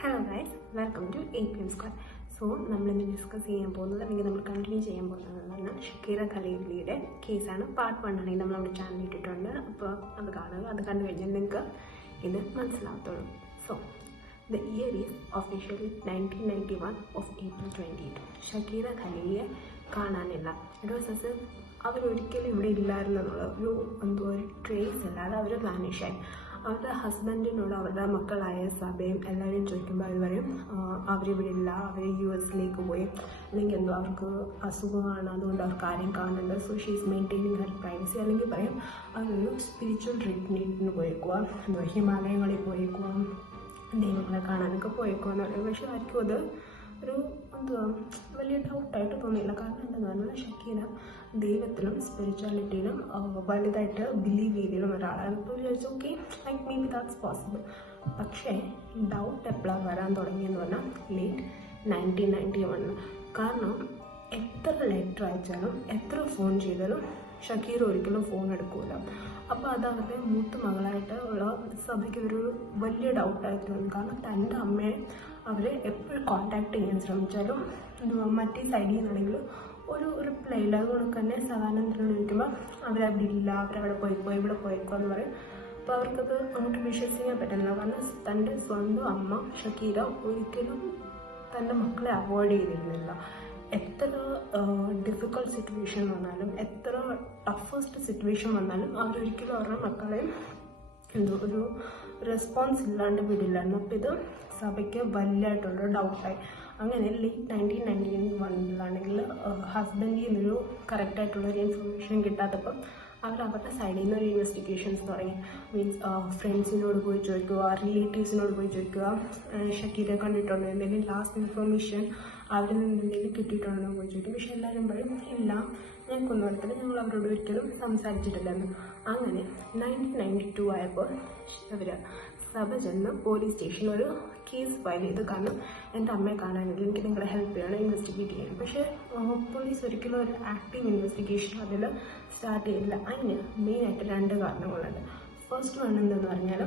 Hello guys, welcome to APM square. So നമ്മളിന്ന് discuss ചെയ്യാൻ പോകുന്നത് അല്ലെങ്കിൽ നമ്മൾ കണ്ടിന്യൂ ചെയ്യാൻ പോകുന്നത് പറഞ്ഞാൽ ഷക്കീറ ഖലീലിയുടെ കേസാണ്. പാർട്ട് 1 ആണെങ്കിൽ നമ്മൾ നമ്മുടെ ചാനൽ ഇട്ടിട്ടുണ്ട്. അപ്പോൾ അത് കാണുക. അത് കണ്ടു കഴിഞ്ഞാൽ നിങ്ങൾക്ക് ഇത് മനസ്സിലാകത്തുള്ളൂ. So the year is officially 1991 of April 28. Shakira ഖലീലിയെ കാണാനില്ല. ഇറ്റ് വാസ് അവരൊരിക്കലും ഇവിടെ ഇല്ലായിരുന്നുള്ള ഒരു ട്രേസ് അല്ലാതെ അവർ വാനിഷായി. അവരുടെ ഹസ്ബൻഡിനോട് അവരുടെ മക്കളായ സഭയും എല്ലാവരും ചോദിക്കുമ്പോൾ അവർ പറയും അവരിവിടെ ഇല്ല, അവർ US പോയി, അല്ലെങ്കിൽ അവർക്ക് അസുഖമാണ്, അതുകൊണ്ട് അവർക്ക് ആരെയും കാണുന്നുണ്ട്, so she's maintaining her privacy. അല്ലെങ്കിൽ പറയും അവരൊരു സ്പിരിച്വൽ ട്രീറ്റ്മെൻറ്റിന് പോയേക്കുക, ഹിമാലയങ്ങളിൽ പോയേക്കുക, ദൈവങ്ങളെ കാണാനൊക്കെ പോയേക്കുക എന്ന് പറയും. പക്ഷെ ആർക്കും അത് ഒരു വലിയ ഡൗട്ടായിട്ട് തോന്നിയില്ല. കാരണം എന്താണെന്ന് പറഞ്ഞാൽ ഷക്കീറ ദൈവത്തിലും സ്പിരിച്വാലിറ്റിയിലും വലുതായിട്ട് ബിലീവ് ചെയ്തിരുന്ന ഒരാളാണ്. അപ്പോൾ വിചാരിച്ചു okay, like may be that's possible. പക്ഷേ ഡൗട്ട് എപ്പോഴാണ് വരാൻ തുടങ്ങിയെന്ന് പറഞ്ഞാൽ ലേറ്റ് 1991. കാരണം എത്ര ലെറ്റർ അയച്ചാലും എത്ര ഫോൺ ചെയ്താലും ഷക്കീർ ഒരിക്കലും ഫോൺ എടുക്കില്ല. അപ്പോൾ അത് അവരുടെ മൂത്ത മകളായിട്ട് ഉള്ള സഭയ്ക്ക് ഒരു വലിയ ഡൗട്ടായിട്ട് തോന്നി. കാരണം തൻ്റെ അമ്മയെ അവർ എപ്പോഴും കോൺടാക്ട് ചെയ്യാൻ ശ്രമിച്ചാലും മറ്റേ സൈഡിൽ നിന്നാണെങ്കിലും ഒരു റിപ്ലൈ ഇല്ല. അതുകൊണ്ട് തന്നെ സദാനന്ദനോട് ചോദിക്കുമ്പോൾ അവരവിടെ ഇല്ല, അവരവിടെ പോയിക്കോ, ഇവിടെ പോയിക്കോ എന്ന് പറയും. അപ്പോൾ അവർക്കത് അങ്ങോട്ട് വിശ്വസിക്കാൻ പറ്റുന്നില്ല. കാരണം തൻ്റെ സ്വന്തം അമ്മ ഷക്കീറ ഒരിക്കലും തൻ്റെ മക്കളെ അവോയ്ഡ് ചെയ്തിരുന്നില്ല. എത്ര ഡിഫിക്കൾട്ട് സിറ്റുവേഷൻ വന്നാലും എത്ര ടഫസ്റ്റ് സിറ്റുവേഷൻ വന്നാലും അവരൊരിക്കലും അവരുടെ മക്കളെ ഒരു റെസ്പോൺസ് ഇല്ലാണ്ട് വിടില്ലായിരുന്നു. അപ്പോൾ ഇത് സഭയ്ക്ക് വലിയതായിട്ടുള്ളൊരു ഡൗട്ടായി. അങ്ങനെ ലേറ്റ് 1991 ഹസ്ബൻഡിൽ നിന്നൊരു കറക്റ്റായിട്ടുള്ളൊരു ഇൻഫർമേഷൻ കിട്ടാത്തപ്പം അവരുടെ സൈഡിൽ നിന്ന് ഒരു ഇൻവെസ്റ്റിഗേഷൻസ് തുടങ്ങി. മീൻസ് ഫ്രണ്ട്സിനോട് പോയി ചോദിക്കുക, റിലേറ്റീവ്സിനോട് പോയി ചോദിക്കുക, ഷക്കീറെ കണ്ടിട്ടുണ്ടോ, എന്തെങ്കിലും ലാസ്റ്റ് ഇൻഫർമേഷൻ അവരിൽ നിന്ന് എന്തെങ്കിലും കിട്ടിയിട്ടുണ്ടെന്ന് പോയി ചോദിക്കും. പക്ഷെ എല്ലാവരും പറയും ഇല്ല, ഞങ്ങൾക്കൊന്നും അറിയത്തില്ല, ഞങ്ങൾ അവരോട് ഒരിക്കലും സംസാരിച്ചിട്ടില്ലെന്ന്. അങ്ങനെ 1992 ആയപ്പോൾ സഭ ചെന്ന് പോലീസ് സ്റ്റേഷനിൽ ഒരു കേസ് ഫയൽ ചെയ്തു. കാരണം എൻ്റെ അമ്മയെ കാണാനില്ല, എനിക്ക് നിങ്ങളെ ഹെൽപ്പ് ചെയ്യണം, ഇൻവെസ്റ്റിഗേറ്റ് ചെയ്യണം. പക്ഷേ പോലീസ് ഒരിക്കലും ഒരു ആക്റ്റീവ് ഇൻവെസ്റ്റിഗേഷൻ അതിൽ സ്റ്റാർട്ട് ചെയ്തില്ല. അതിന് മെയിനായിട്ട് 2 കാരണങ്ങളുണ്ട്. ഫസ്റ്റ് വൺ എന്തെന്ന് പറഞ്ഞാൽ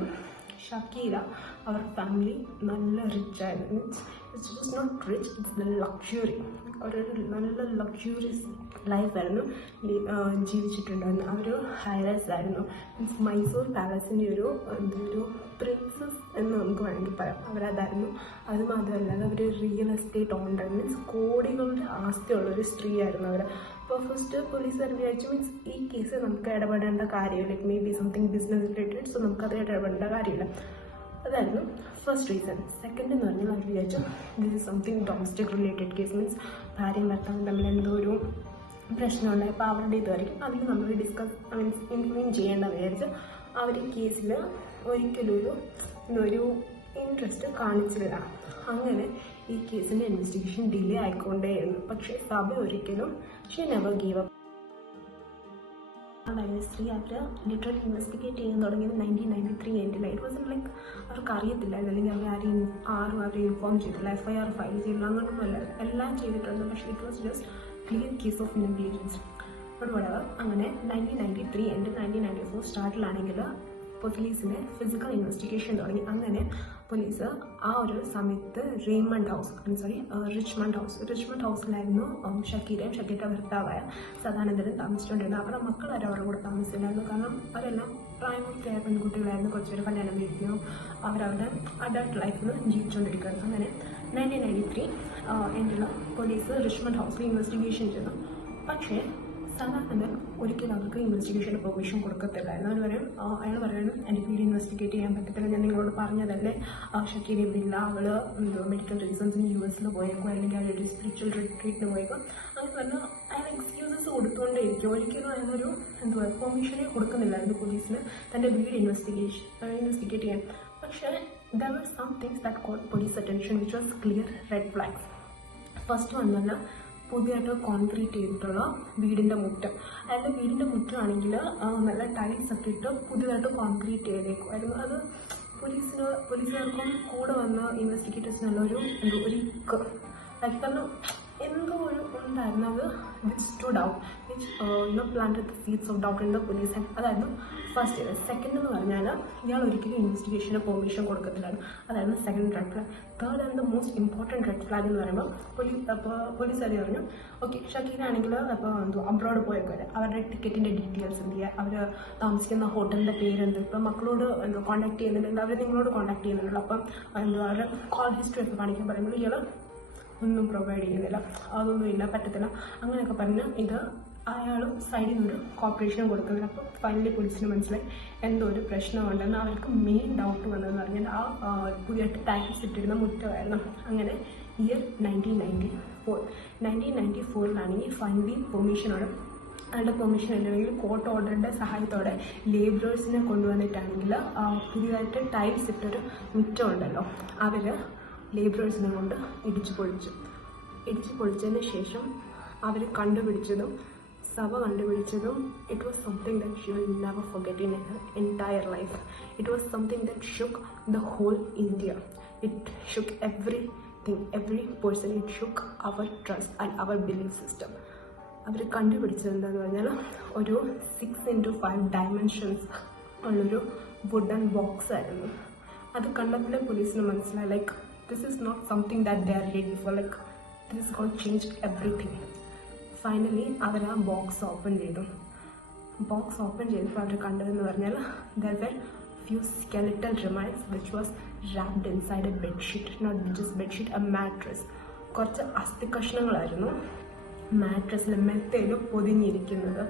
ഷക്കീറ അവർ ഫാമിലി നല്ല റിച്ചായിരുന്നു. It's was not rich, it's the luxury. അവരൊരു നല്ല ലക്ഷറിയസ് ലൈഫായിരുന്നു ജീവിച്ചിട്ടുണ്ടായിരുന്നു. അവരൊരു ഹൈറൈസ് ആയിരുന്നു. മീൻസ് മൈസൂർ പാലസിൻ്റെ ഒരു പ്രിൻസസ് എന്ന് നമുക്ക് വേണമെങ്കിൽ പറയാം. അവരതായിരുന്നു. അതുമാത്രമല്ലാതെ അവർ റിയൽ എസ്റ്റേറ്റ് ഓണർ, മീൻസ് കോടികളുടെ ആസ്തിയുള്ളൊരു സ്ത്രീ ആയിരുന്നു അവർ. അപ്പോൾ ഫസ്റ്റ് പോലീസുകാർ വിചാരിച്ചു മീൻസ് ഈ കേസ് നമുക്ക് ഇടപെടേണ്ട കാര്യമില്ല, may be something business related, so നമുക്കത് ഇടപെടേണ്ട കാര്യമില്ല. അതായിരുന്നു ഫസ്റ്റ് റീസൺ. സെക്കൻഡ് എന്ന് പറഞ്ഞാൽ അവർ വിചാരിച്ചു this is something domestic related case, means ഭാര്യയും ഭർത്താവും തമ്മിൽ എന്തോ ഒരു പ്രശ്നമുണ്ടായി. അപ്പോൾ അവരുടെ ഇതായിരിക്കും അതിൽ നമ്മൾ ഡിസ്കസ് മീൻസ് ഇൻഫ്ലുവൻ ചെയ്യേണ്ടതെന്ന് വിചാരിച്ച് അവർ ഈ കേസിൽ ഒരിക്കലും ഒരു ഇൻട്രസ്റ്റ് കാണിച്ചില്ല. അങ്ങനെ ഈ കേസിൻ്റെ ഇൻവെസ്റ്റിഗേഷൻ ഡിലേ ആയിക്കൊണ്ടേയിരുന്നു. പക്ഷേ സഭ ഒരിക്കലും ഷീ നെവർ ഗീവ് അപ്പ്. സ്ത്രീ അവർ ലിറ്ററലി ഇൻവെസ്റ്റിഗേറ്റ് ചെയ്യാൻ തുടങ്ങിയത് 1993 എൻഡിൽ. ഇറ്റ് വാസ് ലൈക്ക് അവർക്ക് അറിയത്തില്ലായിരുന്നു, അല്ലെങ്കിൽ ആരും അവരെ ഇൻഫോം ചെയ്തില്ല, FIR ഫയൽ ചെയ്തില്ല, അങ്ങനെയൊന്നുമല്ല. എല്ലാം ചെയ്തിട്ടുണ്ട്, പക്ഷേ it was just clear case of negligence. But whatever. അങ്ങനെ 1993 എൻഡ് 1994 സ്റ്റാർട്ടിലാണെങ്കിൽ പോലീസിന് ഫിസിക്കൽ ഇൻവെസ്റ്റിഗേഷൻ തുടങ്ങി. അങ്ങനെ പോലീസ് ആ ഒരു സമയത്ത് റിച്ച്മണ്ട് ഹൗസിലായിരുന്നു ഷക്കീരയും ഷക്കീരയുടെ ഭർത്താവായ സദാനന്ദനും താമസിച്ചുകൊണ്ടിരുന്നത്. അവരുടെ മക്കളാരും അവരുടെ കൂടെ താമസിച്ചില്ലായിരുന്നു. കാരണം അവരെല്ലാം പ്രായപൂർത്തിയായ പെൺകുട്ടികളായിരുന്നു. കുറച്ചുപേര് കല്യാണം കഴിക്കുന്നു, അവരവരുടെ അഡൾട്ട് ലൈഫിൽ ജീവിച്ചുകൊണ്ടിരിക്കുകയായിരുന്നു. അങ്ങനെ 1993 എൻഡിൽ പോലീസ് റിച്ച്മണ്ട് ഹൗസിൽ ഇൻവെസ്റ്റിഗേഷൻ ചെയ്തു. പക്ഷേ സദാനന്ദൻ ഒരിക്കലും അവർക്ക് ഇൻവെസ്റ്റിഗേഷന് പെർമിഷൻ കൊടുക്കത്തില്ലായിരുന്നു. അയാൾ പറയുന്നത് എനിക്ക് വീട് ഇൻവെസ്റ്റിഗേറ്റ് ചെയ്യാൻ പറ്റത്തില്ല, ഞാൻ നിങ്ങളോട് പറഞ്ഞതല്ലേ ഷക്കീർ ഇവിടെ ഇല്ല, അവൾ മെഡിക്കൽ റീസൺസിന് US പോയേക്കോ, അല്ലെങ്കിൽ അവരൊരു സ്പിരിച്വൽ റിട്രീറ്റിന് പോയേക്കോ, അങ്ങനെ പറഞ്ഞാൽ അയാൾ എക്സ്ക്യൂസസ് കൊടുത്തുകൊണ്ടേയിരിക്കും. ഒരിക്കലും അയാളൊരു പെർമിഷനെ കൊടുക്കുന്നില്ലായിരുന്നു പോലീസിന് തൻ്റെ വീട് ഇൻവെസ്റ്റിഗേറ്റ് ചെയ്യാൻ. പക്ഷേ there were some things that caught police attention which was clear red flags. First വന്നല്ല പുതിയതായിട്ട് കോൺക്രീറ്റ് ചെയ്തിട്ടുള്ള വീടിൻ്റെ മുറ്റം. അയാളുടെ വീടിൻ്റെ മുറ്റമാണെങ്കിൽ നല്ല ടൈൽസ് ഒക്കെ ഇട്ട് പുതിയതായിട്ട് കോൺക്രീറ്റ് ചെയ്തേക്കുമായിരുന്നു. അത് പോലീസുകാർക്കും കൂടെ വന്ന ഇൻവെസ്റ്റിഗേറ്റേഴ്സിനുള്ള ഒരു കാരണം എന്തോ ഒരു ഉണ്ടായിരുന്നു അത് which stood out which planted the seeds of doubt in the police. അതായിരുന്നു ഫസ്റ്റ് ഇത്. സെക്കൻഡ് എന്ന് പറഞ്ഞാൽ ഇയാൾ ഒരിക്കലും ഇൻവെസ്റ്റിഗേഷന് പെർമിഷൻ കൊടുക്കത്തില്ലായിരുന്നു. അതായിരുന്നു second red flag. Third and the most important red flag എന്ന് പറയുമ്പോൾ പോലീസുകാർ പറഞ്ഞു ഓക്കെ ഷക്കീലാണെങ്കിൽ അപ്പോൾ അബ്രോഡ് പോയേക്കാര് അവരുടെ ടിക്കറ്റിൻ്റെ ഡീറ്റെയിൽസ് എന്ത് ചെയ്യുക, അവർ താമസിക്കുന്ന ഹോട്ടലിൻ്റെ പേരെന്ത്, ഇപ്പം മക്കളോട് കോൺടാക്ട് ചെയ്യുന്നുണ്ടെങ്കിൽ അവർ നിങ്ങളോട് കോൺടാക്ട് ചെയ്യുന്നുണ്ടല്ലോ, അപ്പം അവരുടെ കോൾ ഹിസ്റ്ററി ഒക്കെ കാണിക്കാൻ പറയുമ്പോൾ ഇയാൾ ഒന്നും പ്രൊവൈഡ് ചെയ്യുന്നില്ല, അതൊന്നും ഇല്ല പറ്റത്തില്ല അങ്ങനെയൊക്കെ പറഞ്ഞ് ഇത് അയാൾ സൈഡിൽ നിന്നൊരു കോപ്പറേഷൻ കൊടുക്കുന്നില്ല. അപ്പോൾ ഫൈനലി പോലീസിന് മനസ്സിലായി എന്തോ ഒരു പ്രശ്നമുണ്ടെന്ന്. അവർക്ക് മെയിൻ ഡൗട്ട് വന്നതെന്ന് പറഞ്ഞാൽ ആ പുതിയതായിട്ട് ടാക്സ് ഇട്ടിരുന്ന മുറ്റമായിരുന്നു. അങ്ങനെ ഇയർ 1994 ഫൈനലി പെർമിഷനോടെ അയാളുടെ പെർമിഷൻ ഇല്ലെങ്കിൽ കോർട്ട് ഓർഡറിൻ്റെ സഹായത്തോടെ ലേബറേഴ്സിനെ കൊണ്ടുവന്നിട്ടാണെങ്കിൽ പുതിയതായിട്ട് ടൈൽസ് ഇട്ടൊരു മുറ്റമുണ്ടല്ലോ അവർ ലേബറേഴ്സിനെ കൊണ്ട് ഇടിച്ചു പൊളിച്ചതിന് ശേഷം അവർ കണ്ടുപിടിച്ചതും it was something that she will never forget in her entire life. It was something that shook the whole India. It shook everything, every person. It shook our trust and our belief system. അവർ കണ്ടുപിടിച്ചത് എന്താണെന്ന് പറഞ്ഞാൽ ഒരു 6x5 dimensions ഉള്ളൊരു wooden box ആയിരുന്നു. അത് കണ്ടപ്പോൾ പോലീസിന് മനസ്സിലായി like this is not something that they are ready for, like this is going to change everything. Finally അവർ ആ ബോക്സ് ഓപ്പൺ ചെയ്തപ്പോൾ അവർ കണ്ടതെന്ന് പറഞ്ഞാൽ there were few skeletal remains which was wrapped inside a bedsheet, not just bedsheet, a mattress. കുറച്ച് അസ്ഥികഷ്ണങ്ങളായിരുന്നു മാട്രസിൽ മെത്തയിൽ പൊതിഞ്ഞിരിക്കുന്നത്.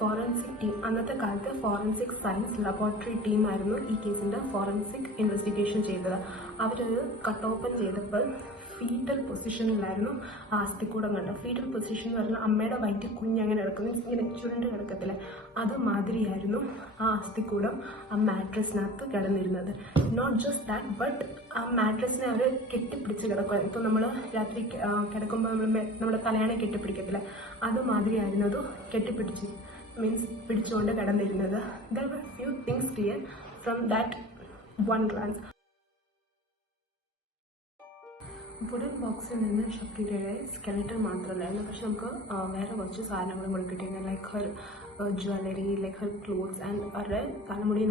Forensic team, അന്നത്തെ കാലത്ത് forensic science laboratory ടീമായിരുന്നു ഈ കേസിൻ്റെ ഫോറൻസിക് ഇൻവെസ്റ്റിഗേഷൻ ചെയ്തത്. അവരത് കട്ട് ഓപ്പൺ ചെയ്തപ്പോൾ ഫീറ്റൽ പൊസിഷനിലായിരുന്നു ആ അസ്ഥിക്കൂടം കണ്ടത്. ഫീറ്റൽ പൊസിഷൻ എന്ന് പറഞ്ഞാൽ അമ്മയുടെ വയറ്റിൽ കുഞ്ഞങ്ങനെ കിടക്കും, ഇങ്ങനെ ചുരുണ്ട് കിടക്കത്തില്ല, അതുമാതിരിയായിരുന്നു ആ അസ്ഥിക്കൂടം ആ മാട്രസിനകത്ത് കിടന്നിരുന്നത്. നോട്ട് ജസ്റ്റ് ദാറ്റ് ബട്ട് ആ മാട്രസിനെ അവർ കെട്ടിപ്പിടിച്ച് കിടക്കുമായിരുന്നു. ഇപ്പോൾ നമ്മൾ രാത്രി കിടക്കുമ്പോൾ നമ്മുടെ തലയാണെ കെട്ടിപ്പിടിക്കത്തില്ല, അതുമാതിരിയായിരുന്നു അത് കെട്ടിപ്പിടിച്ച് പിടിച്ചുകൊണ്ട് കിടന്നിരുന്നത്. There were few things clear from that one glance. Wooden ബോക്സിൽ നിന്ന് ഷക്കീലയുടെ സ്കെലറ്റൻ മാത്രമല്ലായിരുന്നു, പക്ഷെ നമുക്ക് വേറെ കുറച്ച് സാധനങ്ങളും കൂടി കിട്ടിയിരുന്നു. Like her jewellery, like her clothes and അവരുടെ തലമുടി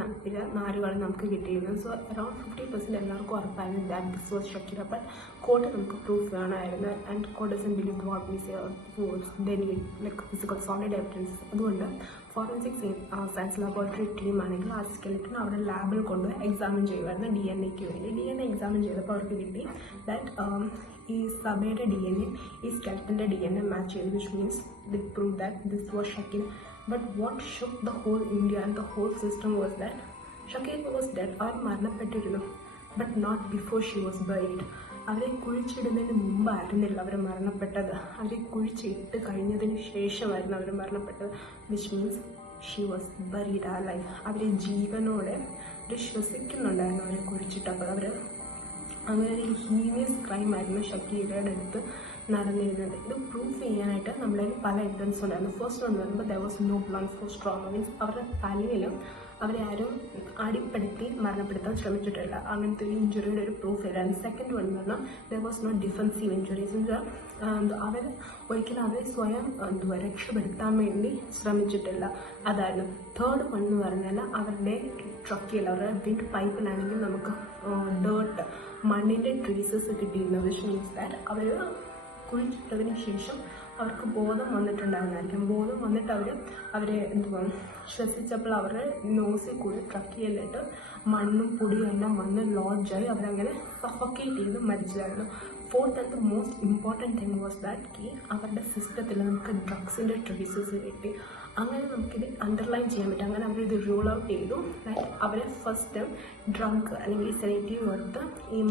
നാരുകൾ നമുക്ക് കിട്ടിയിരുന്നു. സോ അറൌണ്ട് 50% എല്ലാവർക്കും ഉറപ്പായിരുന്നു that this was Shakila. But court നമുക്ക് പ്രൂഫ് വേണമായിരുന്നു. And court doesn't believe what we say force they need like physical solid evidence. അതുകൊണ്ട് ഫോറൻസിക് സയൻസ് ലബോറട്ടറി ടീം ആണെങ്കിൽ ആ സ്കെലറ്റൻ അവിടെ ലാബിൽ കൊണ്ടുപോയി എക്സാമിൻ ചെയ്യുമായിരുന്നു DNA വേണ്ടി. DNA എക്സാമിൻ ചെയ്തപ്പോൾ അവർക്ക് കിട്ടി ദാറ്റ് ഈ സബയുടെ DNA ഈ സ്കെലറ്റൻ്റെ DNA മാച്ച് ചെയ്തു, which means the prove that this was Shakeel. But what shook the whole India and the whole system was that Shakila was dead. അവർ മരണപ്പെട്ടിരുന്നു, but not before she was buried. അവരെ കുഴിച്ചിടുന്നതിന് മുമ്പായിരുന്നില്ല അവർ മരണപ്പെട്ടത്, അവരെ കുഴിച്ചിട്ട് കഴിഞ്ഞതിന് ശേഷമായിരുന്നു അവർ മരണപ്പെട്ടത്, which means she was buried alive. അവരെ ജീവനോടെ അവർ ശ്വസിക്കുന്നുണ്ടായിരുന്നു അവരെ കുഴിച്ചിട്ടപ്പോൾ. അവർ അങ്ങനെ ഒരു ഹീനിയസ് ക്രൈമായിരുന്നു ഷക്കീലയുടെ അടുത്ത് നടന്നിരുന്നത്. ഇത് പ്രൂഫ് ചെയ്യാനായിട്ട് നമ്മുടെ പല എവിഡൻസ് ഉണ്ടായിരുന്നു. ഫസ്റ്റ് വൺ പറയുമ്പോൾ there was no blunt force trauma, means അവരുടെ തലയിലും അവരെ ആരും അടിപ്പെടുത്തി മരണപ്പെടുത്താൻ ശ്രമിച്ചിട്ടില്ല, അങ്ങനത്തെ ഒരു ഇഞ്ചുറിയുടെ ഒരു പ്രൂഫ് ഇല്ലായിരുന്നു. സെക്കൻഡ് വൺ എന്ന് പറഞ്ഞാൽ there was not defensive injuries. അവർ ഒരിക്കലും അവരെ സ്വയം രക്ഷപ്പെടുത്താൻ വേണ്ടി ശ്രമിച്ചിട്ടില്ല, അതായിരുന്നു. തേർഡ് വൺ എന്ന് പറഞ്ഞാൽ അവരുടെ ട്രക്കിൽ, അവരുടെ വിൻഡ് പൈപ്പിലാണെങ്കിൽ നമുക്ക് ഡേർട്ട്, മണ്ണിൻ്റെ ട്രീസസ് കിട്ടിയിരുന്നു, വിച്ച് മീൻസ് ദാറ്റ് അവർ കുഴിച്ചിട്ടതിന് ശേഷം അവർക്ക് ബോധം വന്നിട്ടുണ്ടായിരുന്നായിരിക്കും. ബോധം വന്നിട്ട് അവരെ ശ്വസിച്ചപ്പോൾ അവരുടെ നോസിൽ കൂടി ട്രക്കിയല്ലിട്ട് മണ്ണും പൊടിയും എല്ലാം വന്ന് ലോഡ്ജായി അവരങ്ങനെ സഫക്കേറ്റ് ചെയ്ത് മരിച്ചതായിരുന്നു. Fourth and the most important thing was that അവരുടെ സിസ്റ്റത്തിൽ നമുക്ക് ഡ്രഗ്സിൻ്റെ ട്രേസസ് കിട്ടി. അങ്ങനെ നമുക്കിത് അണ്ടർലൈൻ ചെയ്യാൻ പറ്റും. അങ്ങനെ അവരിത് റൂൾ ഔട്ട് ചെയ്തു. അവരെ ഫസ്റ്റ് ഡ്രഗ് അല്ലെങ്കിൽ സെഡേറ്റീവ് കൊടുത്ത് ഈ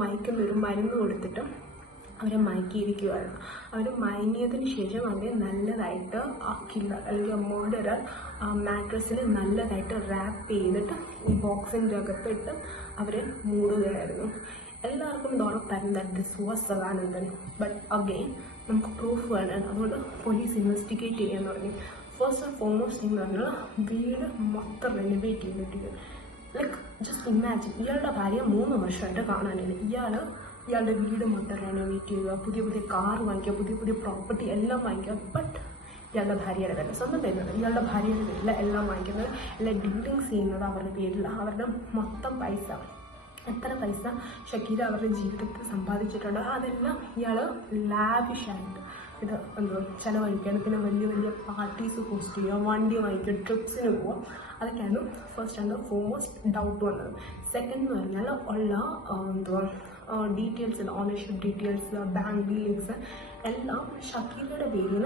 മയക്കുന്നൊരു മരുന്ന് കൊടുത്തിട്ട് അവരെ മയക്കിയിരിക്കുമായിരുന്നു. അവർ മയങ്ങിയതിന് ശേഷം അവരെ നല്ലതായിട്ട് ആ കില്ലർ അല്ലെങ്കിൽ മർഡറർ മാട്രസിൽ നല്ലതായിട്ട് റാപ്പ് ചെയ്തിട്ട് ഈ ബോക്സിൻ്റെ അകത്തിട്ട് അവരെ മൂടുകയായിരുന്നു. എല്ലാവർക്കും ഇത് ഉറപ്പായിരുന്നു that this was Sadanandan. But again നമുക്ക് പ്രൂഫ് വേണം, അതുകൊണ്ട് പോലീസ് ഇൻവെസ്റ്റിഗേറ്റ് ചെയ്യാൻ തുടങ്ങി. ഫസ്റ്റ് ആൻഡ് ഫോർമോസ്റ്റ് എന്ന് പറഞ്ഞാൽ വീട് മൊത്തം റെനോവേറ്റ് ചെയ്തിട്ട് ലൈക്ക് ജസ്റ്റ് ഇമാജിൻ, ഇയാളുടെ ഭാര്യ 3 വർഷമായിട്ട് കാണാനില്ല. ഇയാൾ ഇയാളുടെ വീട് മൊത്തം റെനോവേറ്റ് ചെയ്യുക, പുതിയ പുതിയ കാർ വാങ്ങിക്കുക, പുതിയ പുതിയ പ്രോപ്പർട്ടി എല്ലാം വാങ്ങിക്കുക. ബട്ട് ഇയാളുടെ ഭാര്യയുടെ പേരിൽ, സ്വന്തം പേരിൽ ഇയാളുടെ ഭാര്യയുടെ പേരിൽ എല്ലാം വാങ്ങിക്കുന്നത്, എല്ലാം ഡീലിങ്സ് ചെയ്യുന്നത് അവരുടെ പേരിൽ. അവരുടെ മൊത്തം പൈസ, എത്ര പൈസ ഷക്കീര അവരുടെ ജീവിതത്തിൽ സമ്പാദിച്ചിട്ടുണ്ടോ അതെല്ലാം ഇയാൾ ലാവിഷായിട്ട് ഇത് ചിലവഴിക്കുകയാണ്. പിന്നെ വലിയ വലിയ പാർട്ടീസ് ഹോസ്റ്റ് ചെയ്യുക, വണ്ടി വാങ്ങിക്കുക, ട്രിപ്സിന് പോവുക. അതൊക്കെയാണ് ഫസ്റ്റ് ആൻഡ് ഫോർമോസ്റ്റ് ഡൗട്ട് വന്നത്. സെക്കൻഡ് എന്ന് പറഞ്ഞാൽ ഉള്ള details, ownership details, bank dealings എല്ലാം ഷക്കീരയുടെ പേരിൽ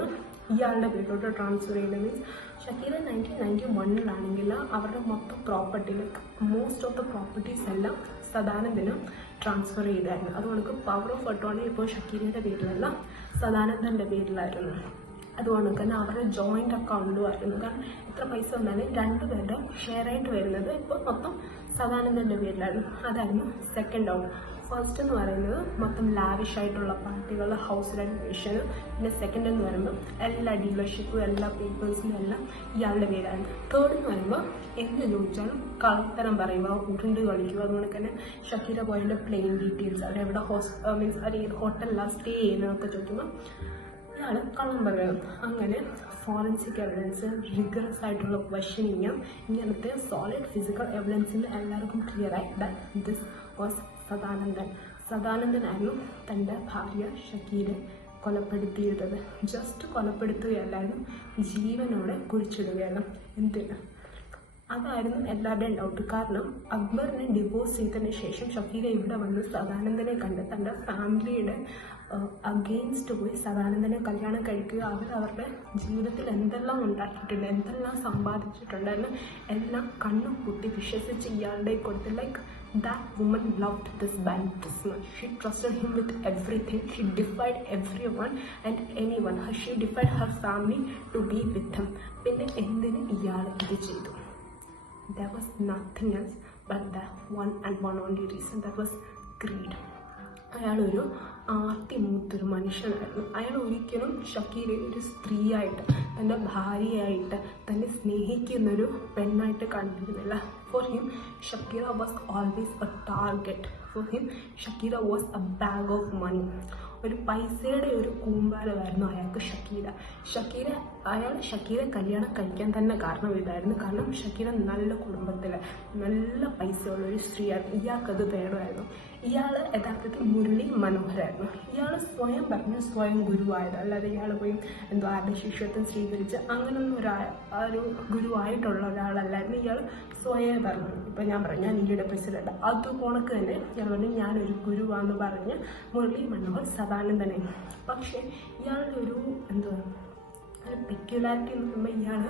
ഇയാളുടെ പേരിലോട്ട് ട്രാൻസ്ഫർ ചെയ്യുന്നത്. മീൻസ് ഷക്കീര 1991 അവരുടെ മൊത്തം പ്രോപ്പർട്ടിയിലേക്ക് മോസ്റ്റ് ഓഫ് ദ പ്രോപ്പർട്ടീസ് എല്ലാം സദാനന്ദന് ട്രാൻസ്ഫർ ചെയ്തായിരുന്നു. അതുകൊണ്ട് പവർ ഓഫ് അട്ടോണി ഇപ്പോൾ ഷക്കീരയുടെ പേരിലല്ല സദാനന്ദൻ്റെ പേരിലായിരുന്നു. അതുകൊണ്ട് തന്നെ അവരുടെ ജോയിൻ്റ് അക്കൗണ്ടും ആയിരുന്നു. കാരണം എത്ര പൈസ വന്നാലും രണ്ടുപേരുടെ ഷെയർ ആയിട്ട് വരുന്നത് ഇപ്പോൾ മൊത്തം സദാനന്ദൻ്റെ പേരിലായിരുന്നു. അതായിരുന്നു സെക്കൻഡ് ഡൗൺ. ഫസ്റ്റ് എന്ന് പറയുന്നത് മൊത്തം ലാവിഷായിട്ടുള്ള പാർട്ടികൾ, ഹൗസ് റെനോവേഷൻ. പിന്നെ സെക്കൻഡ് എന്ന് പറയുമ്പോൾ എല്ലാ ഡീലർഷിപ്പും എല്ലാ പേപ്പേഴ്സിലും എല്ലാം ഇയാളുടെ പേരായിരുന്നു. തേർഡ് എന്ന് പറയുമ്പോൾ എന്ത് ചോദിച്ചാലും കള്ളത്തരം പറയുക, ഉരുണ്ട് കളിക്കുക. അതുകൊണ്ട് തന്നെ ഷക്കീര പോയതിൻ്റെ പ്ലെയിൻ ഡീറ്റെയിൽസ്, അവരെവിടെ മീൻസ് അവർ ഹോട്ടലിലാണ് സ്റ്റേ ചെയ്യുന്നതൊക്കെ ചോദിക്കുമ്പോൾ ഇയാൾ കള്ളം പറയണം. അങ്ങനെ ഫോറൻസിക് എവിഡൻസ്, റിഗറസ് ആയിട്ടുള്ള ക്വസ്റ്റനിങ്, ഇങ്ങനത്തെ സോളിഡ് ഫിസിക്കൽ എവിഡൻസിൽ എല്ലാവർക്കും ക്ലിയറായി ദാറ്റ് ദിസ് വാസ് സദാനന്ദനായിരുന്നു തൻ്റെ ഭാര്യ ഷക്കീരെ കൊലപ്പെടുത്തിയിരുന്നത്. ജസ്റ്റ് കൊലപ്പെടുത്തുകയല്ലായിരുന്നു, ജീവനോടെ കുഴിച്ചിടുകയാണ്. എന്തിന്? അതായിരുന്നു എല്ലാവരുടെയും ഡൗട്ട്. കാരണം അക്ബറിനെ ഡിവോഴ്സ് ചെയ്തതിന് ശേഷം ഷക്കീര ഇവിടെ വന്ന് സദാനന്ദനെ കണ്ട് തൻ്റെ ഫാമിലിയുടെ അഗെയിൻസ്റ്റ് പോയി സദാനന്ദനെ കല്യാണം കഴിക്കുക. അവരുടെ ജീവിതത്തിൽ എന്തെല്ലാം ഉണ്ടാക്കിയിട്ടുണ്ട്, എന്തെല്ലാം സമ്പാദിച്ചിട്ടുണ്ടെന്ന് എല്ലാം കണ്ണും കുത്തി വിശ്വസിച്ച് ഇയാളുടെ കൊടുത്ത്. Like that woman loved this man this much. She trusted him with everything. She defied everyone and anyone. She defied her family to be with him. പിന്നെ എന്തിന് ഇയാൾ ഇത് ചെയ്തു? There was nothing else but the one and one only reason, that was greed. അയാളൊരു ആർത്തിമൂത്തൊരു മനുഷ്യനായിരുന്നു. അയാൾ ഒരിക്കലും ഷക്കീരയെ ഒരു സ്ത്രീയായിട്ട്, തൻ്റെ ഭാര്യയായിട്ട്, തന്നെ സ്നേഹിക്കുന്നൊരു പെണ്ണായിട്ട് കണ്ടിരുന്നില്ല. For him Shakira was always a target. For him Shakira was a bag of money. ഒരു പൈസയുടെ ഒരു കൂമ്പാരമായിരുന്നു അയാൾക്ക് ഷക്കീര. അയാൾ ഷക്കീര കല്യാണം കഴിക്കാൻ തന്നെ കാരണം ഇതായിരുന്നു. കാരണം ഷക്കീര നല്ല കുടുംബത്തിലെ നല്ല പൈസയുള്ള ഒരു സ്ത്രീയായിരുന്നു. ഇയാൾക്കത് വേണമായിരുന്നു. ഇയാൾ യഥാർത്ഥത്തിൽ മുരളി മനോഹരായിരുന്നു. ഇയാൾ സ്വയം പറഞ്ഞ് സ്വയം ഗുരുവായത്, അല്ലാതെ ഇയാൾ പോയി എന്തോ ആരുടെ ശിഷ്യത്വം സ്വീകരിച്ച് അങ്ങനൊന്നും ഒരു ഗുരുവായിട്ടുള്ള ഒരാളല്ലായിരുന്നു. ഇയാൾ സ്വയം പറഞ്ഞു. ഇപ്പം ഞാൻ പറഞ്ഞു ഞാൻ ഇന്ത്യയുടെ പ്രസിഡന്റ്, അത് കണക്ക് തന്നെ ഞാൻ പറഞ്ഞു ഞാനൊരു ഗുരുവാന്ന് പറഞ്ഞ് മുരളി മനോഹർ സദാനന്ദനെ. പക്ഷേ ഇയാളുടെ ഒരു പെക്യുലാരിറ്റി എന്ന് പറയുമ്പോൾ ഇയാൾ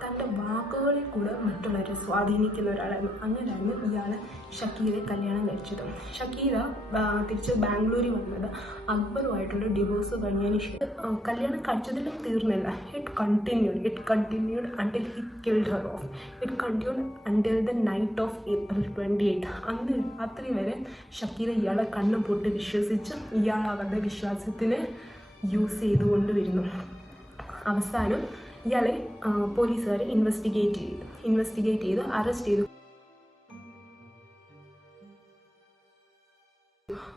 തൻ്റെ വാക്കുകളിൽ കൂടെ മറ്റുള്ളവരെ സ്വാധീനിക്കുന്ന ഒരാളായിരുന്നു. അങ്ങനെയായിരുന്നു ഇയാൾ ഷക്കീരെ കല്യാണം കഴിച്ചത്. ഷക്കീര തിരിച്ച് ബാംഗ്ലൂരിൽ വന്നത് അക്ബറുമായിട്ടുള്ള ഡിവോഴ്സ് കഴിഞ്ഞതിന് ശേഷം. കല്യാണം കഴിച്ചതിലും തീർന്നില്ല. It continued until he killed Har of. It continued until the knight of April 28. അന്ന് രാത്രി വരെ ഷക്കീര ഇയാളെ കണ്ണും പൊട്ടി വിശ്വസിച്ച് ഇയാൾ അവരുടെ വിശ്വാസത്തിന് യൂസ് ചെയ്തുകൊണ്ട് വരുന്നു. അവസാനം ഇയാളെ പോലീസുകാർ ഇൻവെസ്റ്റിഗേറ്റ് ചെയ്ത് അറസ്റ്റ് ചെയ്തു.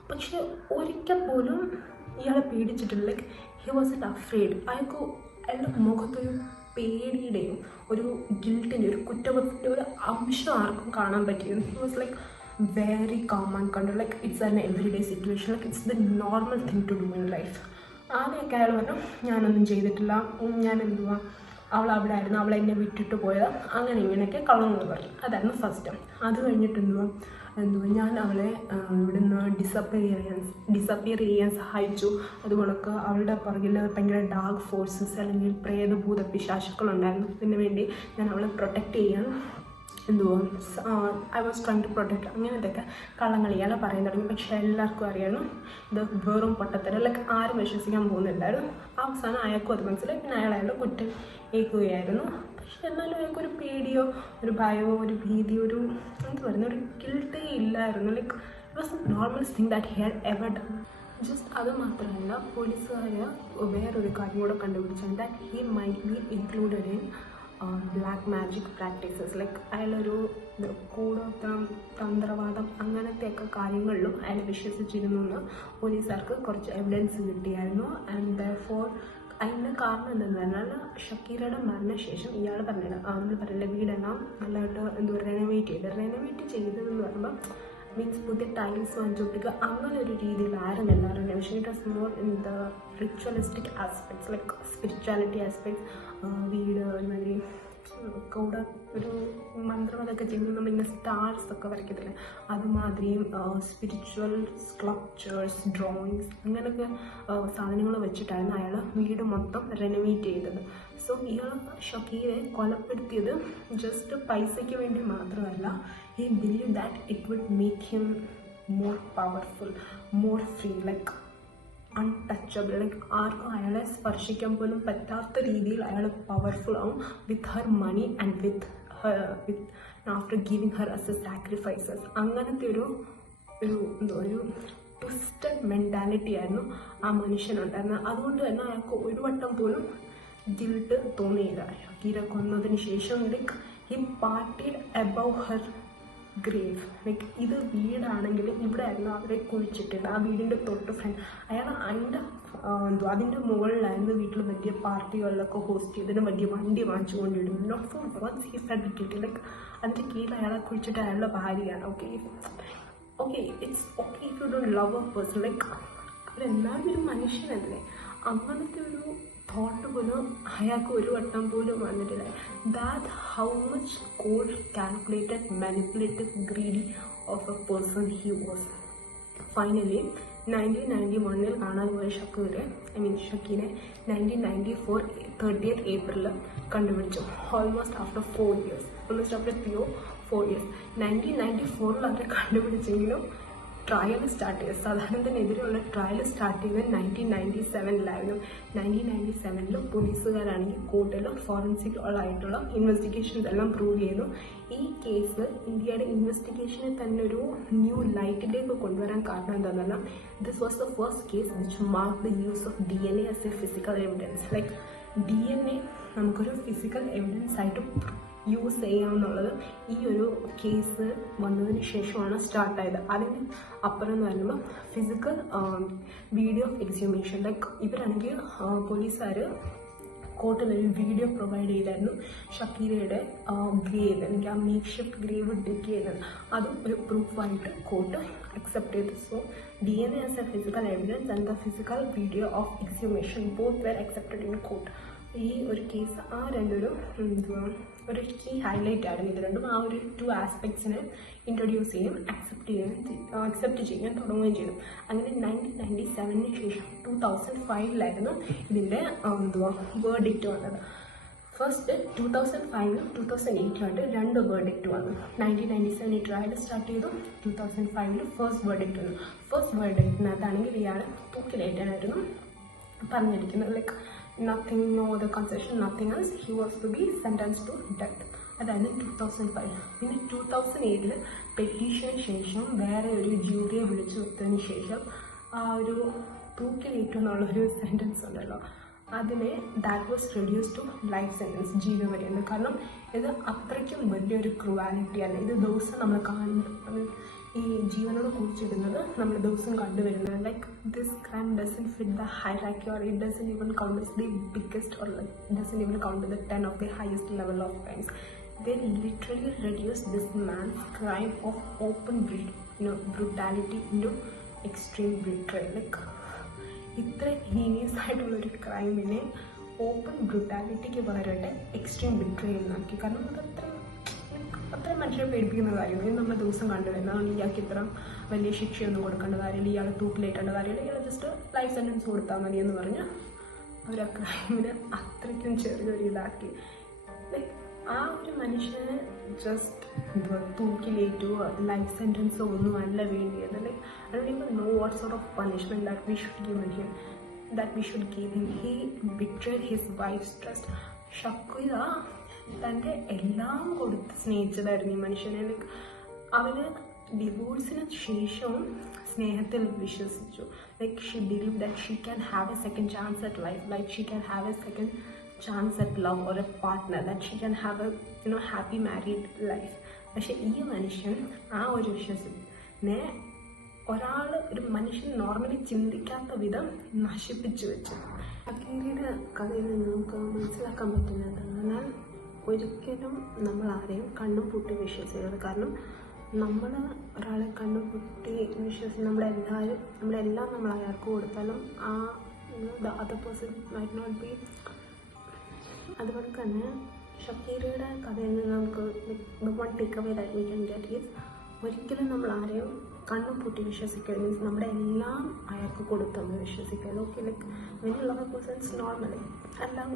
പക്ഷെ ഒരിക്കൽ പോലും ഇയാളെ പേടിച്ചിട്ടില്ല. Like he was it afraid. അയാളുടെ മുഖത്തൊരു പേടിയുടെയും ഒരു ഗിൽറ്റിൻ്റെ ഒരു കുറ്റബോധത്തിൻ്റെ ഒരു അംശം ആർക്കും കാണാൻ പറ്റിയിരുന്നു. He was like very calm and control. Like it's an everyday situation. Like it's the normal thing to do in life. ആദ്യമൊക്കെ അയാൾ പറഞ്ഞു ഞാനൊന്നും ചെയ്തിട്ടില്ല, ഞാൻ അവൾ അവിടെ ആയിരുന്നു, അവൾ എന്നെ വിട്ടിട്ട് പോയത്, അങ്ങനെ ഇങ്ങനെയൊക്കെ കള്ളങ്ങൾ പറഞ്ഞു. അതായിരുന്നു ഫസ്റ്റ്. അത് കഴിഞ്ഞിട്ട് ഞാൻ അവളെ ഇവിടുന്ന് ഡിസപ്പിയർ ചെയ്യാൻ സഹായിച്ചു. അതുകൊണ്ടൊക്കെ അവളുടെ പുറകിൽ ഭയങ്കര ഡാർക്ക് ഫോഴ്സസ് അല്ലെങ്കിൽ പ്രേതഭൂത പിശാചുക്കളുണ്ടായിരുന്നു. ഇതിനു വേണ്ടി ഞാൻ അവളെ പ്രൊട്ടക്റ്റ് ചെയ്യാൻ I was trying to protect, അങ്ങനത്തെയൊക്കെ കള്ളങ്ങൾ ഇയാളെ പറയാൻ തുടങ്ങി. പക്ഷേ എല്ലാവർക്കും അറിയായിരുന്നു ഇത് വെറും പൊട്ടത്തരം. ലൈക്ക് ആരും വിശ്വസിക്കാൻ പോകുന്നില്ലായിരുന്നു. അവസാനം അയാൾക്കും അത് മനസ്സിലായി. പിന്നെ അയാളുടെ കുറ്റം ഏൽക്കുകയായിരുന്നു. പക്ഷെ എന്നാലും അയാൾക്കൊരു പേടിയോ ഒരു ഭയമോ ഒരു ഭീതിയോ ഒരു ഒരു ഗിൽട്ടേ ഇല്ലായിരുന്നു. Like it was A normal thing that he had ever done. Just അത് മാത്രമല്ല, പോലീസുകാർ വേറൊരു കാര്യം കൂടെ കണ്ടുപിടിച്ചത് that he might be included in black magic practices. Like അയാളൊരു കൂടോത്രം, തന്ത്രവാദം അങ്ങനത്തെയൊക്കെ കാര്യങ്ങളിലും അയാൾ വിശ്വസിച്ചിരുന്നു എന്ന് പോലീസുകാർക്ക് കുറച്ച് എവിഡൻസ് കിട്ടിയായിരുന്നു. ആൻഡ് ദെയർഫോർ അതിൻ്റെ കാരണം എന്താണെന്ന് പറഞ്ഞാൽ ഷക്കീറയുടെ മരണശേഷം ഇയാൾ നമ്മൾ പറഞ്ഞില്ല വീടെല്ലാം നല്ലതായിട്ട് റെനോവേറ്റ് ചെയ്തതെന്ന് പറയുമ്പോൾ മീൻസ് പുതിയ ടൈൽസ് വാങ്ങിച്ചൊട്ടിക്കുക അങ്ങനെ ഒരു രീതിയിലായിരുന്നില്ല renovation. It was more in the ritualistic aspects like spirituality aspects. വീട് ഒരുമാതിരി കൂടെ ഒരു മന്ത്രമതൊക്കെ ചെയ്യുമ്പോൾ നമ്മളിങ്ങനെ സ്റ്റാർസ് ഒക്കെ വരയ്ക്കത്തില്ല, അതുമാതിരിയും സ്പിരിച്വൽ സ്കൾപ്ചേഴ്സ്, ഡ്രോയിങ്സ് അങ്ങനെയൊക്കെ സാധനങ്ങൾ വെച്ചിട്ടായിരുന്നു അയാൾ വീട് മൊത്തം റെനോവേറ്റ് ചെയ്തത്. സോ ഇയാൾ ഷക്കീറെ കൊലപ്പെടുത്തിയത് ജസ്റ്റ് പൈസയ്ക്ക് വേണ്ടി മാത്രമല്ല. He believe that it would make him more powerful, more free, like untouchable. Like ആർക്കും അയാളെ സ്പർശിക്കാൻ പോലും പറ്റാത്ത രീതിയിൽ അയാൾ പവർഫുൾ ആവും with her money and with after giving her as a sacrifices. അങ്ങനത്തെ ഒരു ട്വിസ്റ്റഡ് മെൻറ്റാലിറ്റി ആയിരുന്നു ആ മനുഷ്യനുണ്ടായിരുന്നത്. അതുകൊണ്ട് തന്നെ അയാൾക്ക് ഒരു വട്ടം പോലും ഗിൽട്ട് തോന്നിയില്ല. ഷക്കീറ കൊന്നതിന് ശേഷം like he partied above her grave. Like ഇത് വീടാണെങ്കിൽ ഇവിടെ ആയിരുന്നു അവരെ കുഴിച്ചിട്ടുണ്ട്, ആ വീടിൻ്റെ തൊട്ട് ഫ്രണ്ട്. അയാൾ അതിൻ്റെ മുകളിലായിരുന്നു വീട്ടിൽ വലിയ പാർട്ടികളിലൊക്കെ ഹോസ്റ്റ് ചെയ്തിട്ട് വലിയ വണ്ടി വാങ്ങിച്ചുകൊണ്ടിരുന്നു. Not for once he felt guilty. Like അതിൻ്റെ കീഴിൽ അയാളെ കുഴിച്ചിട്ട് അയാളുടെ ഭാര്യയാണ്. Okay it's okay if you don't love a person. Like അവരെല്ലാവരും ഒരു മനുഷ്യനല്ലേ, അങ്ങനത്തെ ഒരു തോട്ട് പോലും അയാൾക്ക് ഒരു വട്ടം പോലും വന്നിട്ടില്ല. That how much cold, calculated, manipulative, greedy of a person he was. Finally 1991 കാണാൻ പോയ ഷക്കീറെ 1994 30th April കണ്ടുപിടിച്ചു. Almost after 4 years, almost after 4 years. 1994 അവരെ കണ്ടുപിടിച്ചെങ്കിലും ട്രയൽ സ്റ്റാർട്ട് ചെയ്തത് സദാനന്ദനെതിരെയുള്ള ട്രയൽ സ്റ്റാർട്ട് ചെയ്തത് 1997 1997 പോലീസുകാരാണെങ്കിൽ കോർട്ടിലും ഫോറൻസിക് ആയിട്ടുള്ള ഇൻവെസ്റ്റിഗേഷൻസ് എല്ലാം പ്രൂവ് ചെയ്യുന്നു. ഈ കേസ് ഇന്ത്യയുടെ ഇൻവെസ്റ്റിഗേഷനെ തന്നെ ഒരു ന്യൂ ലൈറ്റിലേക്ക് കൊണ്ടുവരാൻ കാരണം എന്താണെന്നല്ല, this was the first case which mark the use of DNA as a physical evidence. Like DNA നമുക്കൊരു ഫിസിക്കൽ എവിഡൻസ് ആയിട്ട് യൂസ് ചെയ്യാമെന്നുള്ളത് ഈ ഒരു കേസ് വന്നതിന് ശേഷമാണ് സ്റ്റാർട്ടായത്. അതിന് അപ്പുറം എന്ന് പറയുമ്പോൾ ഫിസിക്കൽ വീഡിയോ ഓഫ് എക്സ്ഹ്യൂമേഷൻ. ലൈക്ക് ഇവരാണെങ്കിൽ പോലീസുകാർ കോർട്ടിലൊരു വീഡിയോ പ്രൊവൈഡ് ചെയ്തായിരുന്നു ഷക്കീറയുടെ ഗ്രേവ്, അല്ലെങ്കിൽ ആ മേക്ക് ഷിഫ്റ്റ് ഗ്രേവ് ഡിഗ് ചെയ്യുന്നത്. അതും ഒരു പ്രൂഫായിട്ട് കോർട്ട് അക്സെപ്റ്റ് ചെയ്തു. So DNA as a physical evidence and the physical video of exhumation both were accepted in court. ഈ ഒരു കേസ് ആ രണ്ടൊരു കീ ഹൈലൈറ്റ് ആയിരുന്നു. ഇത് രണ്ടും ആ ഒരു 2 ആസ്പെക്ട്സിനെ ഇൻട്രൊഡ്യൂസ് ചെയ്യും, അക്സെപ്റ്റ് ചെയ്യാൻ തുടങ്ങുകയും ചെയ്തു. അങ്ങനെ 1997 ശേഷം 2005 ഇതിൻ്റെ വേർഡിക്റ്റ് വന്നത്. ഫസ്റ്റ് 2005 2008 2 വേർഡിക്റ്റ് വന്നു. 1997 ട്രയൽ സ്റ്റാർട്ട് ചെയ്തു, 2005 ഫസ്റ്റ് വേർഡിക്റ്റ് വന്നു. ഫസ്റ്റ് വേർഡിക്റ്റിനകത്താണെങ്കിൽ ഇയാൾ തൂക്കിലേറ്റാനായിരുന്നു പറഞ്ഞിരിക്കുന്നത്. Like nothing, no other concession, nothing else. He was to be sentenced to death. അതായിരുന്നു 2005. പിന്നെ 2007 പെറ്റീഷന് ശേഷം വേറെ ഒരു ജൂറിയെ വിളിച്ചു വരുത്തതിന് ശേഷം ആ ഒരു തൂക്കിലേറ്റെന്നുള്ളൊരു സെൻറ്റൻസ് ഉണ്ടല്ലോ, അതിനെ that was reduce to life sentence, ജീവപര്യന്തം. കാരണം ഇത് അത്രയ്ക്കും വലിയൊരു ക്രൂവാലിറ്റി അല്ല. ഇത് ദിവസം നമ്മൾ കാണുന്നത്, ഈ ജീവനോട് കുറിച്ചിടുന്നത് നമ്മൾ ദിവസം കണ്ടുവരുന്നത്. Like this crime doesn't fit the hierarchy or it doesn't even count as the biggest or like doesn't even count as the 10 of the highest level of crimes. They literally reduce this man's crime of open brutality into extreme betrayal. Like ഇത്ര heinous ആയിട്ടുള്ളൊരു ക്രൈമിനെ open ബ്രൂട്ടാലിറ്റിക്ക് പകരമായിട്ട് extreme betrayal ആക്കി. കാരണം അത് അത്രയും മനുഷ്യരെ പേടിപ്പിക്കുന്ന കാര്യമാണ്. ഇത് നമ്മൾ ദിവസം കണ്ടുവരുന്നതാണ്. ഇയാൾക്ക് ഇത്ര വലിയ ശിക്ഷയൊന്നും കൊടുക്കേണ്ട കാര്യമില്ല, ഇയാൾ തൂക്കിലേറ്റേണ്ട കാര്യമില്ല, ഇയാൾ ജസ്റ്റ് ലൈഫ് സെൻറ്റൻസ് കൊടുത്താൽ മതി എന്ന് പറഞ്ഞ് അവർ ആ ക്രൈമിനെ അത്രയ്ക്കും ചെറിയൊരു ഇതാക്കി. ലൈക്ക് ആ ഒരു മനുഷ്യനെ ജസ്റ്റ് തൂക്കിലേറ്റോ ലൈഫ് സെൻറ്റൻസോ ഒന്നും അല്ല വേണ്ടിയത്. Like I don't even know what sort of punishment that we should give him. He betrayed his wife's trust. Shakereh തൻ്റെ എല്ലാം കൊടുത്ത് സ്നേഹിച്ചതായിരുന്നു ഈ മനുഷ്യനെ. ലൈക്ക് അവന് ഡിവോഴ്സിന് ശേഷവും സ്നേഹത്തിൽ വിശ്വസിച്ചു. Like she believe that she can have A second chance at life, like she can have A second chance at love or a partner, that she can have a happy married life, പക്ഷെ ഈ മനുഷ്യൻ ആ ഒരു വിശ്വാസത്തിനെ ഒരു മനുഷ്യൻ normally ചിന്തിക്കാത്ത വിധം നശിപ്പിച്ചു വെച്ചു. ഷക്കീലയുടെ കഥയിൽ നിന്ന് നമുക്ക് മനസ്സിലാക്കാൻ പറ്റുന്നത് എന്നാൽ ഒരിക്കലും നമ്മൾ ആരെയും കണ്ണും പൂട്ടി വിശ്വസിക്കരുത്. കാരണം നമ്മൾ ഒരാളെ കണ്ണും പൂട്ടി വിശ്വസിച്ച് നമ്മളെല്ലാം നമ്മൾ അയാൾക്ക് കൊടുത്താലും ആ other person might not be. അതുപോലെ തന്നെ ഷക്കീലയുടെ കഥയിൽ നിന്ന് നമുക്ക് one take away that we can get is ഒരിക്കലും നമ്മൾ ആരെയും കണ്ണും പൂട്ടി വിശ്വസിക്കരുത്. മീൻസ് നമ്മുടെ എല്ലാം അയാൾക്ക് കൊടുത്തൊന്ന് വിശ്വസിക്കരുത്. Okay, like when you love a person's normally എല്ലാം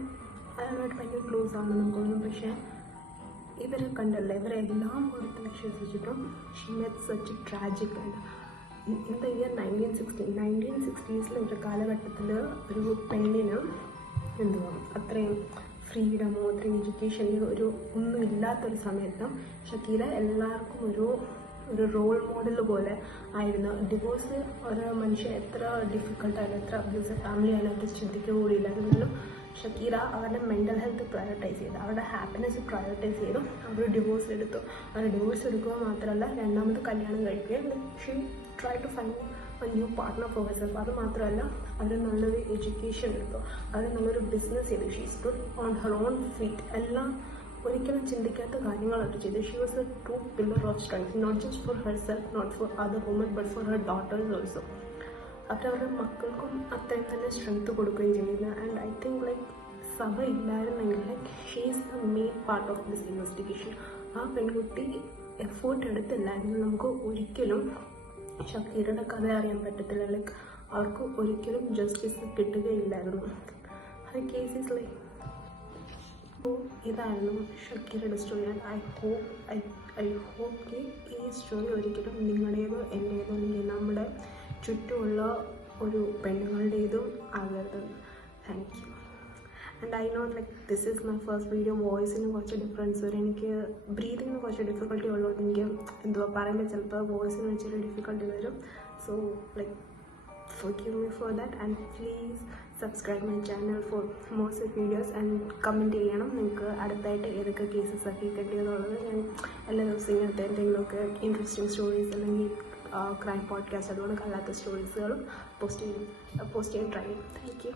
അയാളായിട്ട് ഭയങ്കര ക്ലോസ് ആണ് നമുക്ക് തോന്നും. പക്ഷേ ഇവരെ കണ്ടല്ലേ, ഇവരെല്ലാം കൊടുത്ത് വിശ്വസിച്ചിട്ടും she made such tragic. And in the year 1960s ഒരു കാലഘട്ടത്തിൽ ഒരു പെണ്ണിന് അത്രയും ഫ്രീഡമോ അത്രയും എഡ്യൂക്കേഷനിൽ ഒന്നും ഇല്ലാത്തൊരു സമയത്തും ഷക്കീല എല്ലാവർക്കും ഒരു റോൾ മോഡൽ പോലെ ആയിരുന്നു. ഡിവോഴ്സ് ഒരു മനുഷ്യൻ എത്ര ഡിഫിക്കൽട്ടായാലും എത്ര അബ്യൂസ് ഫാമിലി ആയാലും അത് ചിന്തിക്കുക കൂടിയില്ലായിരുന്നാലും ഷക്കീല അവരുടെ മെൻ്റൽ ഹെൽത്ത് പ്രയോറിറ്റൈസ് ചെയ്തു, അവരുടെ ഹാപ്പിനെസ് പ്രയോറിറ്റൈസ് ചെയ്തു. അവർ ഡിവോഴ്സ് എടുത്തു. അവർ ഡിവോഴ്സ് എടുക്കുക മാത്രമല്ല രണ്ടാമത് കല്യാണം കഴിക്കുകയും she try to find a new partner for herself. അത് മാത്രമല്ല അവർ നല്ലൊരു എഡ്യൂക്കേഷൻ എടുത്തു, അവർ നല്ലൊരു ബിസിനസ് ചെയ്തു. She stood on her own feet. എല്ലാം ഒരിക്കലും ചിന്തിക്കാത്ത കാര്യങ്ങൾ അവർ ചെയ്തു. She was a true pillar of strength, not just for herself, not for other woman, but for her daughters also. അവരവരുടെ മക്കൾക്കും അത്രയും തന്നെ സ്ട്രെങ്ത് കൊടുക്കുകയും ചെയ്യുന്നു. ആൻഡ് ഐ തിങ്ക് ലൈക്ക് സഭ ഇല്ലായിരുന്നെങ്കിൽ like she is the main part of this investigation. ആ പെൺകുട്ടി എഫേർട്ട് എടുത്തില്ലായിരുന്നു നമുക്ക് ഒരിക്കലും ഷക്കീലയുടെ കഥ അറിയാൻ പറ്റത്തില്ല. ലൈക്ക് അവർക്ക് ഒരിക്കലും ജസ്റ്റിസ് കിട്ടുകയില്ലായിരുന്നു. അത് കേസ് ഈസ് ലൈക്ക് ഇതായിരുന്നു ഷക്കീലയുടെ സ്റ്റോറി. ആൻഡ് ഐ ഹോപ്പ് ഈ സ്റ്റോറി ഒരിക്കലും നിങ്ങളുടേതോ എൻ്റേതോ അല്ലെങ്കിൽ നമ്മുടെ ചുറ്റുമുള്ള ഒരു പെണ്ണുങ്ങളുടേതും ആകരുത്. Thank you. And I know like this is my first video. വോയിസിന് കുറച്ച് ഡിഫറൻസ് വരും, എനിക്ക് ബ്രീതിങ്ങിന് കുറച്ച് ഡിഫിക്കൽട്ടി ഉള്ളതുകൊണ്ട് എനിക്ക് പറയുമ്പോൾ ചിലപ്പോൾ വോയിസിന് വെച്ചൊരു ഡിഫിക്കൽട്ടി വരും. So like forgive me for that, and please subscribe my channel for more such videos and comment ചെയ്യണം നിങ്ങൾക്ക് അടുത്തായിട്ട് ഏതൊക്കെ കേസസ് ഒക്കെ കിട്ടിയതെന്നുള്ളത്. ഞാൻ എല്ലാ ദിവസവും ഇങ്ങനത്തെ എന്തെങ്കിലുമൊക്കെ ഇൻട്രസ്റ്റിംഗ് സ്റ്റോറീസ് അല്ലെങ്കിൽ ക്രൈം പോഡ്കാസ്റ്റ് അതുകൊണ്ട് അല്ലാത്ത സ്റ്റോറീസുകളും പോസ്റ്റ് ചെയ്യാൻ ട്രൈ ചെയ്യും. Thank you.